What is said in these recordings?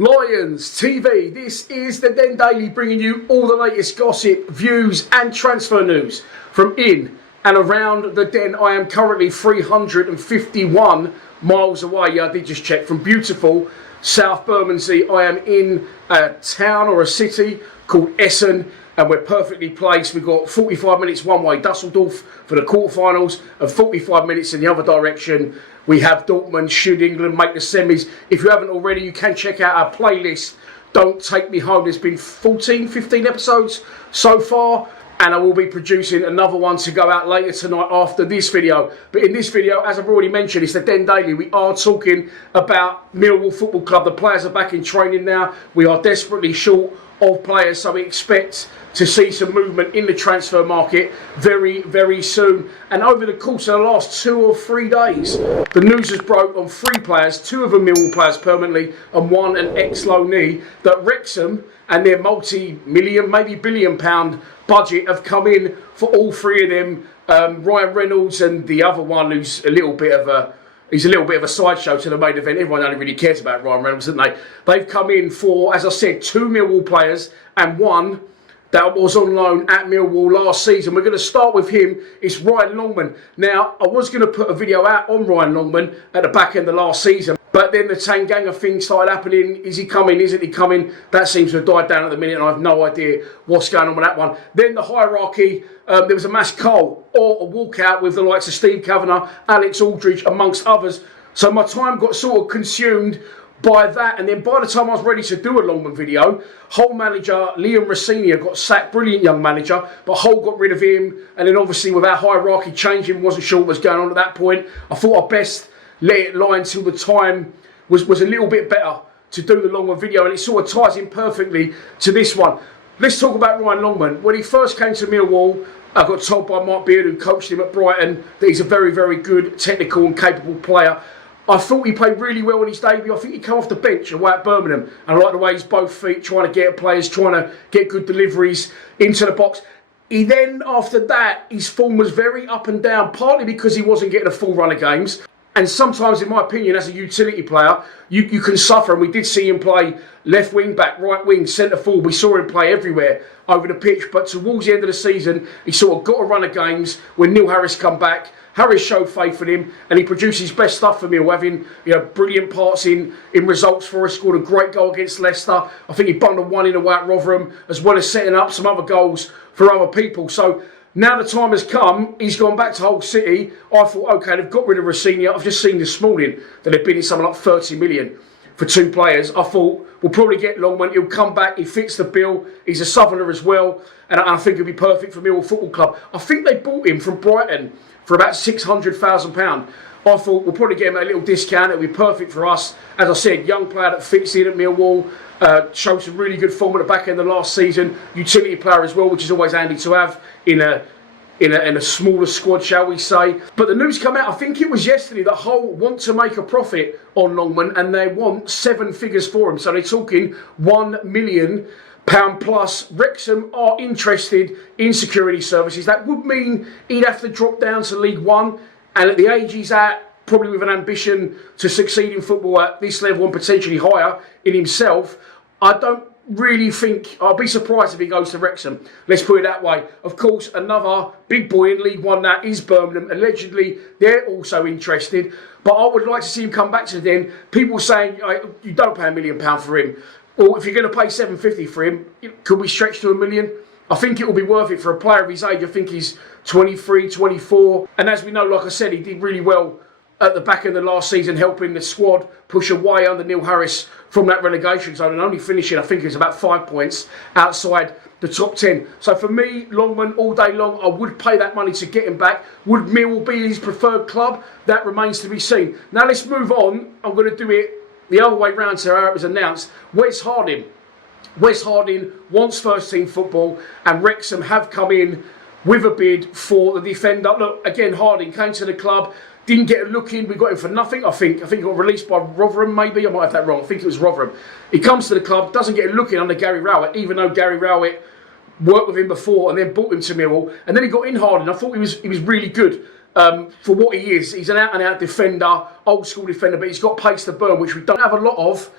Lions TV, this is the Den Daily, bringing you all the latest gossip, views and transfer news from in and around the Den. I am currently 351 miles away. I did just check, from beautiful South Bermondsey. I am in a town or a city called Essen, and we're perfectly placed. We've got 45 minutes one way, Dusseldorf for the quarterfinals, and 45 minutes in the other direction. We have Dortmund should England make the semis. If you haven't already, you can check out our playlist, Don't Take Me Home. There's been 14, 15 episodes so far, and I will be producing another one to go out later tonight after this video. But in this video, as I've already mentioned, it's the Den Daily. We are talking about Millwall Football Club. The players are back in training now. We are desperately short of players, so we expect to see some movement in the transfer market very, very soon. And over the course of the last 2 or 3 days, the news has broke on 3 players, 2 of them Millwall players permanently and 1 an ex-loanee, that Wrexham and their multi-million, maybe billion-pound budget have come in for all 3 of them. Ryan Reynolds and the other one who's a little bit of a sideshow to the main event. Everyone only really cares about Ryan Reynolds, don't they? They've come in for, as I said, 2 Millwall players and 1 that was on loan at Millwall last season. We're going to start with him. It's Ryan Longman. Now, I was going to put a video out on Ryan Longman at the back end of last season, but then the Tanganga thing started happening. Is he coming? Isn't he coming? That seems to have died down at the minute, and I have no idea what's going on with that one. Then the hierarchy, there was a mass cull or a walkout with the likes of Steve Kavanagh, Alex Aldridge, amongst others. So my time got sort of consumed by that, and then by the time I was ready to do a Longman video, Hull manager Liam Rossini got sacked. Brilliant young manager, but Hull got rid of him, and then obviously with our hierarchy changing, wasn't sure what was going on at that point. I thought I'd best let it lie until the time was a little bit better to do the Longman video, and it sort of ties in perfectly to this one. Let's talk about Ryan Longman. When he first came to Millwall, I got told by Mark Beard, who coached him at Brighton, that he's a very, very good, technical and capable player. I thought he played really well in his debut. I think he came off the bench away at Birmingham, and I like the way he's both feet, trying to get at players, trying to get good deliveries into the box. He then, after that, his form was very up and down, partly because he wasn't getting a full run of games. And sometimes, in my opinion, as a utility player, you can suffer. And we did see him play left wing back, right wing, centre forward. We saw him play everywhere over the pitch. But towards the end of the season, he sort of got a run of games when Neil Harris come back. Harris showed faith in him, and he produced his best stuff for me, having brilliant parts in results for us. Scored a great goal against Leicester. I think he bundled 1 in away at Rotherham, as well as setting up some other goals for other people. So now the time has come, he's gone back to Hull City. I thought, okay, they've got rid of Rossini. I've just seen this morning that they've been in something like 30 million for 2 players. I thought, we'll probably get Longman. He'll come back. He fits the bill. He's a southerner as well, and I think he'll be perfect for Millwall Football Club. I think they bought him from Brighton for about £600,000. I thought we'll probably get him at a little discount. It'll be perfect for us. As I said, young player that fits in at Millwall, showed some really good form at the back end of last season. Utility player as well, which is always handy to have in a smaller squad, shall we say. But the news come out, I think it was yesterday, that Hull want to make a profit on Longman, and they want 7 figures for him. So they're talking £1 million plus. Wrexham are interested in security services. That would mean he'd have to drop down to League One, and at the age he's at, probably with an ambition to succeed in football at this level and potentially higher in himself, I don't really think, I'll be surprised if he goes to Wrexham. Let's put it that way. Of course, another big boy in League One, that is Birmingham. Allegedly, they're also interested, but I would like to see him come back to the Den. People saying, you don't pay £1 million for him. Or if you're going to pay $750 for him, could we stretch to $1 million? I think it will be worth it for a player of his age. I think he's 23, 24. And as we know, like I said, he did really well at the back end of the last season, helping the squad push away under Neil Harris from that relegation zone, and only finishing, I think it was about 5 points outside the top 10. So for me, Longman, all day long, I would pay that money to get him back. Would Millwall be his preferred club? That remains to be seen. Now let's move on. I'm going to do it the other way round to how it was announced. Wes Harding. Wes Harding wants first team football, and Wrexham have come in with a bid for the defender. Look, again, Harding came to the club, didn't get a look in. We got him for nothing, I think. He got released by Rotherham, maybe. I might have that wrong. I think it was Rotherham. He comes to the club, doesn't get a look in under Gary Rowett, even though Gary Rowett worked with him before and then brought him to Millwall. And then he got in Harding. I thought he was really good. For what he is. He's an out-and-out defender, old-school defender, but he's got pace to burn, which we don't have a lot of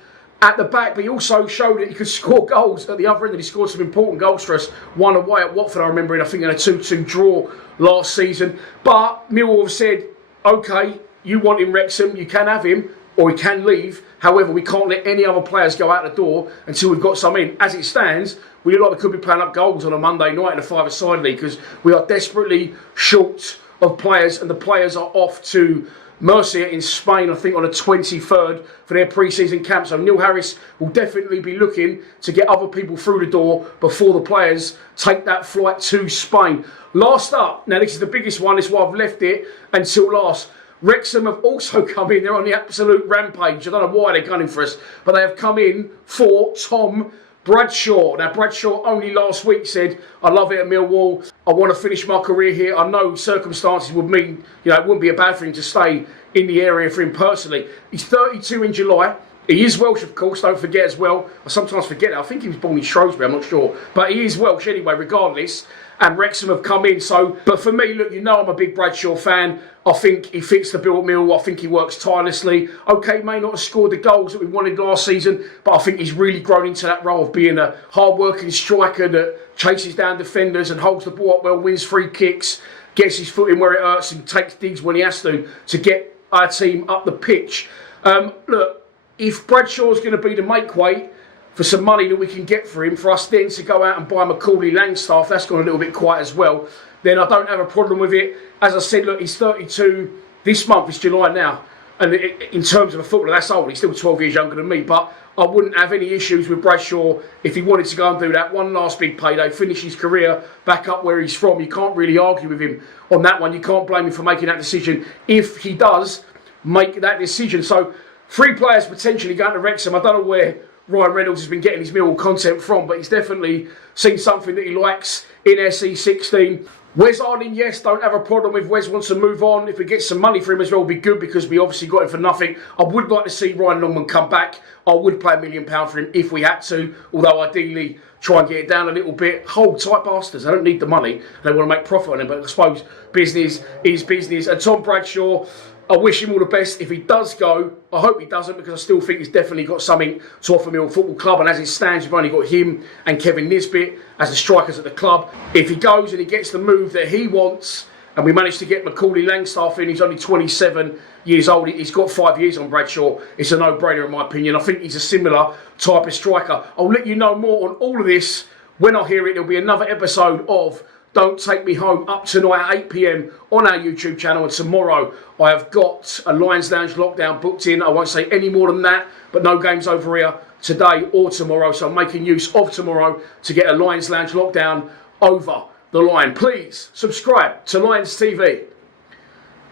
at the back, but he also showed that he could score goals at the other end, and he scored some important goals for us. One away at Watford, I remember, I think in a 2-2 draw last season. But Millwall have said, okay, you want him, Wrexham, you can have him, or he can leave. However, we can't let any other players go out the door until we've got some in. As it stands, we look like we could be playing up goals on a Monday night in a five-a-side league, because we are desperately short of players, and the players are off to Murcia in Spain, I think, on the 23rd for their pre-season camp. So Neil Harris will definitely be looking to get other people through the door before the players take that flight to Spain. Last up, now this is the biggest one, this is why I've left it until last. Wrexham have also come in, they're on the absolute rampage. I don't know why they're gunning for us, but they have come in for Tom Bradshaw. Now, Bradshaw only last week said, I love it at Millwall, I want to finish my career here. I know circumstances would mean, it wouldn't be a bad thing to stay in the area for him personally. He's 32 in July. He is Welsh, of course, don't forget as well. I sometimes forget that. I think he was born in Shrewsbury, I'm not sure. But he is Welsh anyway, regardless. And Wrexham have come in. But for me, look, I'm a big Bradshaw fan. I think he fits the bill at Millwall. I think he works tirelessly. Okay, may not have scored the goals that we wanted last season, but I think he's really grown into that role of being a hard-working striker that chases down defenders and holds the ball up well, wins free kicks, gets his foot in where it hurts, and takes digs when he has to get our team up the pitch. Look, if Bradshaw's going to be the make weight for some money that we can get for him, for us then to go out and buy Macaulay Langstaff, that's gone a little bit quiet as well, then I don't have a problem with it. As I said, look, he's 32 this month, it's July now, and in terms of a footballer, that's old. He's still 12 years younger than me, but I wouldn't have any issues with Bradshaw if he wanted to go and do that one last big payday, finish his career back up where he's from. You can't really argue with him on that one. You can't blame him for making that decision if he does make that decision. So 3 players potentially going to Wrexham. I don't know where Ryan Reynolds has been getting his Millwall content from, but he's definitely seen something that he likes in SE16. Wes Harding, yes, don't have a problem with Wes wants to move on. If we get some money for him as well, it'll be good, because we obviously got him for nothing. I would like to see Ryan Longman come back. I would pay £1 million for him if we had to, although ideally try and get it down a little bit. Hold tight bastards, they don't need the money. They want to make profit on him, but I suppose business is business. And Tom Bradshaw, I wish him all the best. If he does go, I hope he doesn't, because I still think he's definitely got something to offer Millwall Football Club. And as it stands, we've only got him and Kevin Nisbet as the strikers at the club. If he goes and he gets the move that he wants, and we manage to get Macaulay Langstaff in, he's only 27 years old, he's got 5 years on Bradshaw, it's a no-brainer in my opinion. I think he's a similar type of striker. I'll let you know more on all of this when I hear it. There'll be another episode of Don't Take Me Home up tonight at 8 PM on our YouTube channel, and tomorrow I have got a Lions Lounge lockdown booked in. I won't say any more than that, but no games over here today or tomorrow, so I'm making use of tomorrow to get a Lions Lounge lockdown over the line. Please subscribe to Lions TV.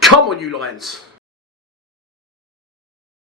Come on, you Lions.